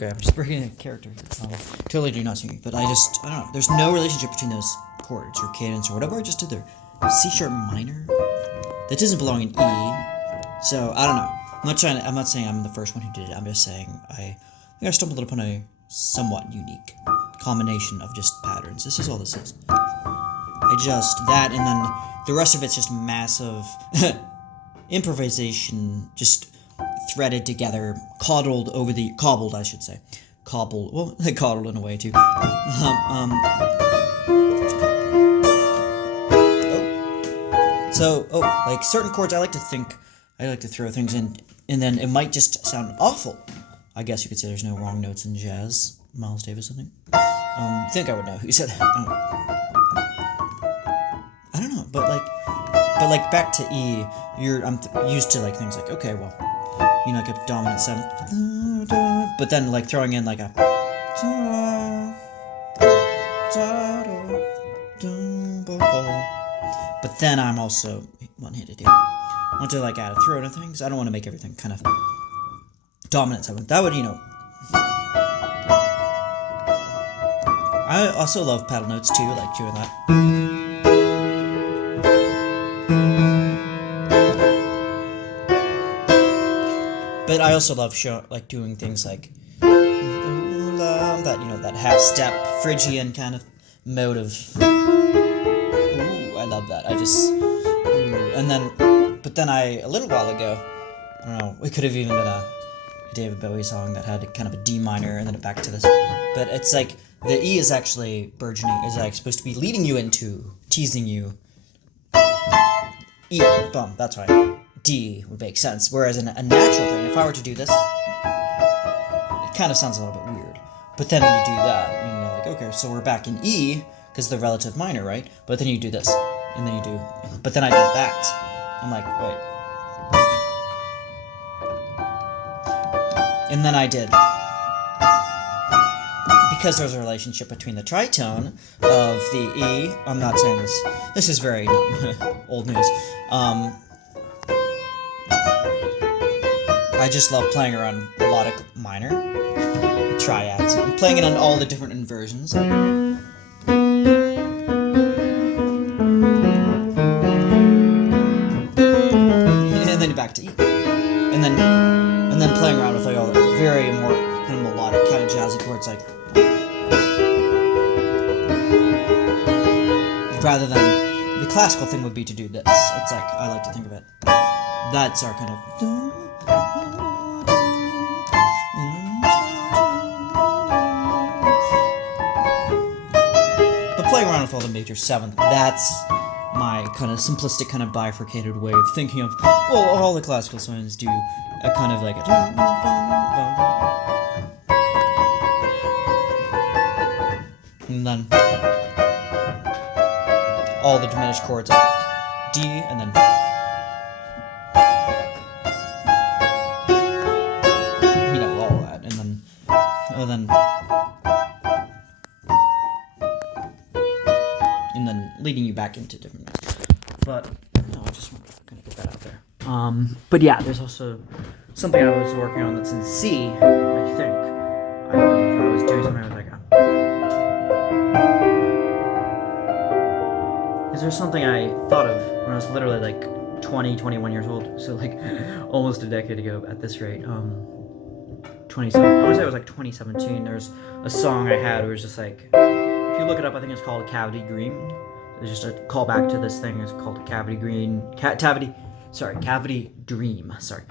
Okay, I'm just breaking a character here. Totally do not see me, but I don't know. There's no relationship between those chords or cadence or whatever I just did there. C sharp minor? That doesn't belong in E. So, I don't know. I'm not saying I'm the first one who did it. I'm just saying I think I stumbled upon a somewhat unique combination of just patterns. This is all this is. That, and then the rest of it's just massive improvisation, just threaded together, cobbled, I should say. Cobbled, well, they coddled in a way too. Like certain chords, I like to throw things in, and then it might just sound awful. I guess you could say there's no wrong notes in jazz. Miles Davis, I think. You think I would know who said that? I don't know, but like back to E, I'm used to like things like, okay, well, you know, like a dominant seventh, but then like throwing in like a, but then I'm also one-handed here. I want to like add a throw to things. I don't want to make everything kind of dominant seventh. That would, you know. I also love pedal notes too, like doing that. But I also love doing things like that, you know, that half-step Phrygian kind of mode of. Ooh, I love that. And then, but then a little while ago, I don't know, it could have even been a David Bowie song that had kind of a D minor and then back to this. But it's like the E is actually burgeoning, is like supposed to be leading you into, teasing you. E, boom, that's right. D would make sense. Whereas in a natural thing, if I were to do this, it kind of sounds a little bit weird. But then when you do that, you know, like, okay, so we're back in E, because the relative minor, right? But then you do this, and then you do, but then I did that. I'm like, wait. And then I did, because there's a relationship between the tritone of the E, I'm not saying this is very old news, I just love playing around melodic minor, triads, and playing it on all the different inversions. And then back to E. And then playing around with like all the very more kind of melodic, kind of jazzy chords, like rather than the classical thing would be to do this. It's like I like to think of it. That's our kind of. But playing around with all the major seventh, that's my kind of simplistic, kind of bifurcated way of thinking of, well, all the classical songs do a kind of like a. And then all the diminished chords are D, and then. You know, all that, and then. And then leading you back into different notes. But no, I just want to kind of get that out there. But yeah, there's also something I was working on that's in C. I think I was doing something. I was like, because there's something I thought of when I was literally like 20, 21 years old. So like almost a decade ago at this rate. 27. I want to say it was like 2017. There's a song I had where it was just like. If you look it up, I think it's called Cavity Dream. It's just a callback to this thing. It's called Cavity Dream. Cavity Dream. Sorry.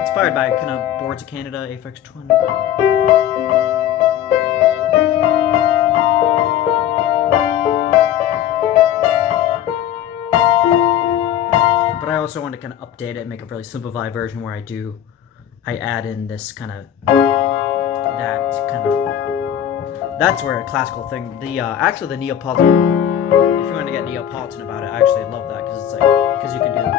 Inspired by kind of Boards of Canada, Aphex Twin. But I also want to kind of update it and make a really simplified version where I add in this kind of, that's where a classical thing, actually the Neapolitan, if you want to get Neapolitan about it, I actually love that, because it's like, because you can do that.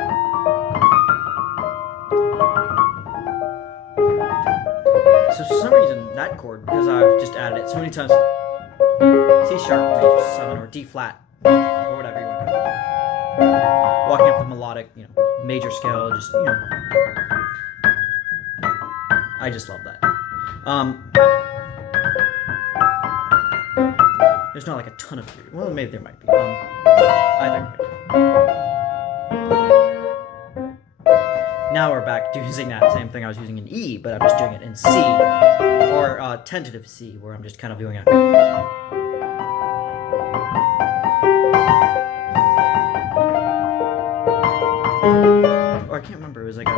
So for some reason, that chord, because I've just added it so many times, C sharp major 7 or D flat, or whatever you want to call it. Walking up the melodic, you know, major scale, just, you know. I just love that. There's not like a ton of theory. Well, maybe there might be. I think. now we're back to using that same thing I was using in E, but I'm just doing it in C, or tentative C, where I'm just kind of doing a... Or I can't remember, it was like a...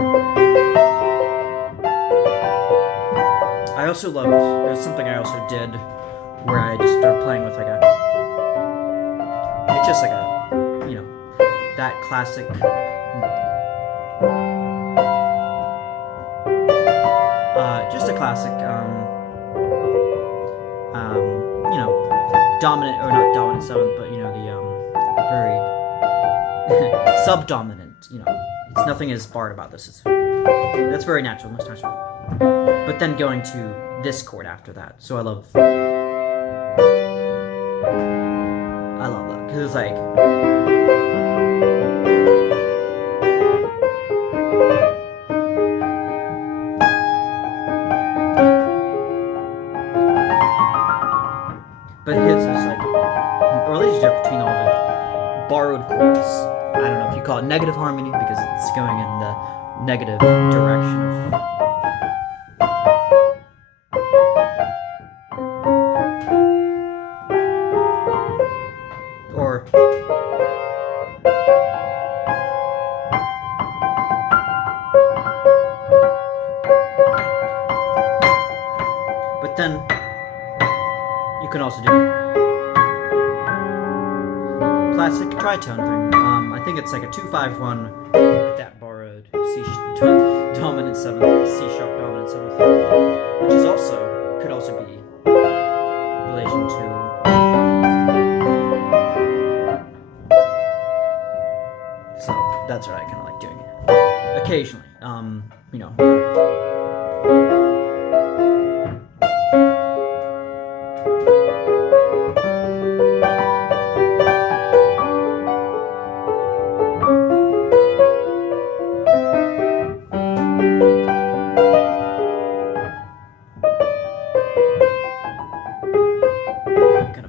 I also loved, there's something I also did where I just started playing with like a... It's just like a, you know, that classic... just a classic, you know, dominant, or not dominant seventh, but, you know, the, very subdominant, you know. It's nothing is barred about this. That's very natural, most natural. But then going to this chord after that. So I love that, because it's like... But his is like a relationship between all the borrowed chords. I don't know if you call it negative harmony because it's going in the negative direction. Or but then you can also do classic tritone thing. I think it's like a 2-5-1 with that borrowed C dominant seventh, C sharp dominant seventh, which is also could also be relation to so that's what I kind of like doing occasionally. You know.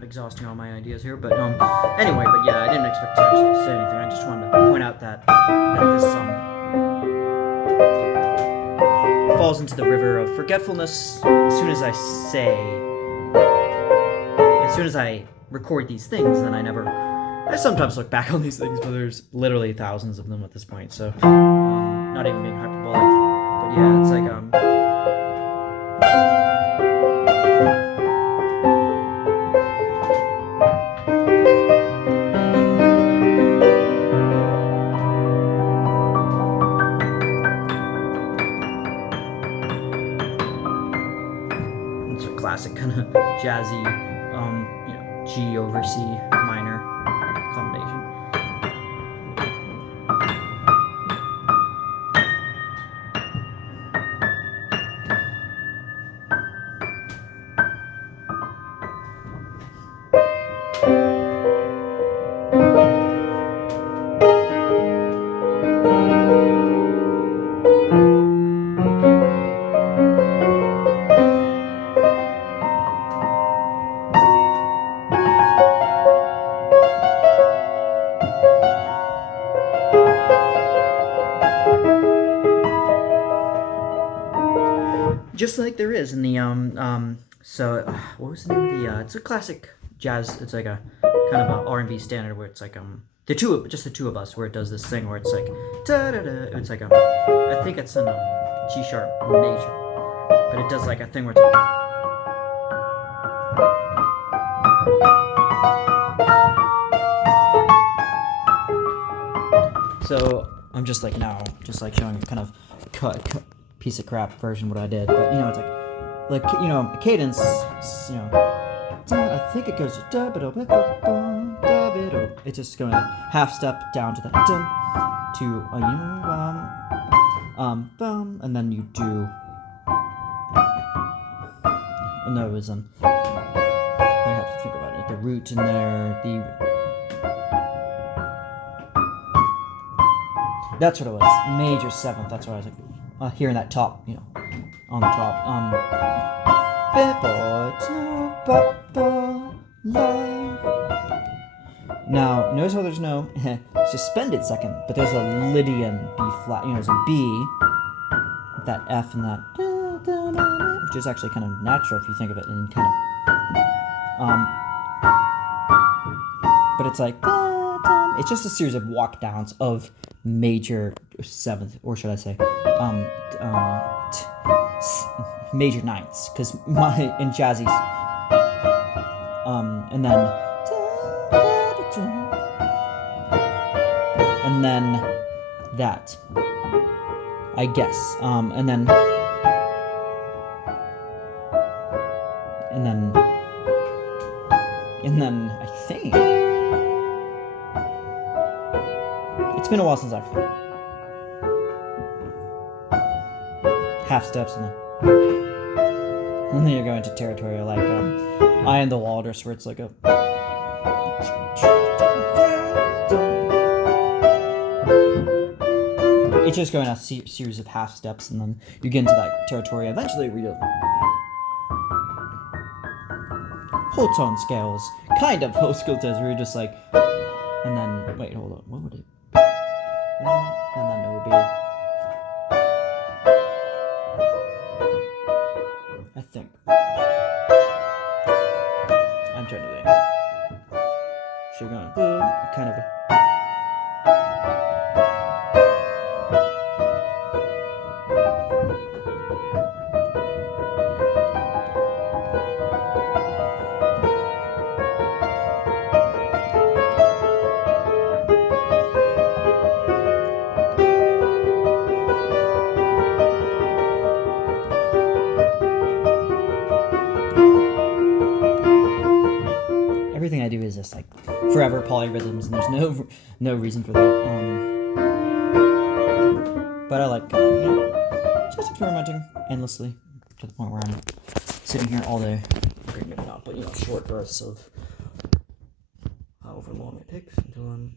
Exhausting all my ideas here, but anyway, but yeah, I didn't expect to actually say anything. I just wanted to point out that this falls into the river of forgetfulness as soon as I record these things, then I sometimes look back on these things, but there's literally thousands of them at this point, so not even being hyperbolic, but yeah, it's like classic kind of jazzy, you know, G over C minor combination. Just like there is in the so what was the name of the it's a classic jazz, it's like a kind of a R&B standard where it's like the two of us, where it does this thing where it's like da da da, it's like I think it's in G sharp major, but it does like a thing where it's so I'm just like now just like showing kind of cut piece of crap version what I did, but you know, it's like you know, a cadence, you know, I think it goes it's just going like half step down to the to you know, and then you do, no, it was I have to think about it, the root in there, that's what it was, major seventh, that's what I was like here in that top, you know, on the top, Now, notice how there's no suspended second, but there's a Lydian B flat. There's a B, that F and that, which is actually kind of natural if you think of it, and kind of, but it's like, it's just a series of walk downs of major seventh, or should I say, major ninths, because in jazzy, and then that, I guess, and then I think it's been a while since I've half steps and then you're going to territory like I Am the Walrus, where it's like a it's just going a series of half steps, and then you get into that territory eventually where you whole tone scales, kind of whole scale test, where you're just like, and then wait, hold on, what would it? And then it would be, I think, I'm trying to think. So you're going boom, kind of. Everything I do is just like forever polyrhythms, and there's no reason for that. But I like just experimenting endlessly to the point where I'm sitting here all day. Maybe not, but short bursts of however long it takes until I'm